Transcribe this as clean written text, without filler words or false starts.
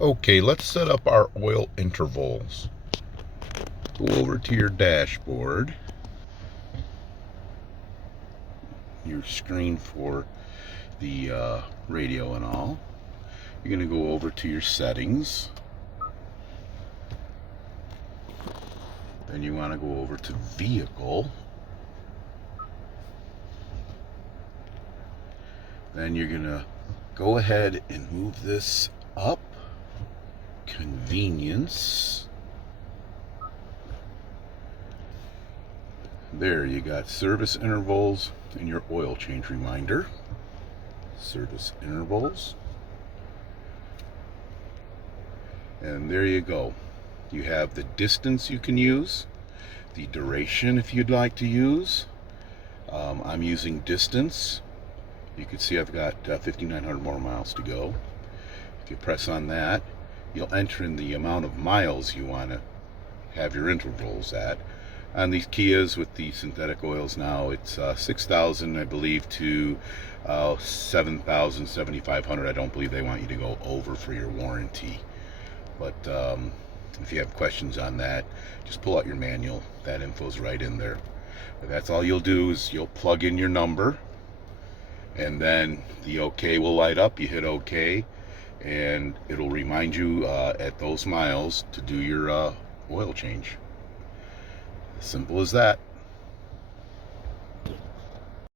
Okay, let's set up our oil intervals. Go over to your dashboard, your screen for the radio and all. You're going to go over to your settings. Then you want to go over to vehicle. Then you're going to go ahead and move this up. Convenience. There, you got service intervals and your oil change reminder. Service intervals. And there you go. You have the distance you can use, the duration if you'd like to use. I'm using distance. You can see I've got 5,900 more miles to go. If you press on that, you'll enter in the amount of miles you want to have your intervals at. On these Kias with the synthetic oils now, it's 6,000, I believe, to 7,000, 7,500. I don't believe they want you to go over for your warranty. But if you have questions on that, just pull out your manual. That info's right in there. But that's all you'll do is you'll plug in your number, and then the OK will light up. You hit OK, and it'll remind you at those miles to do your oil change. Simple as that.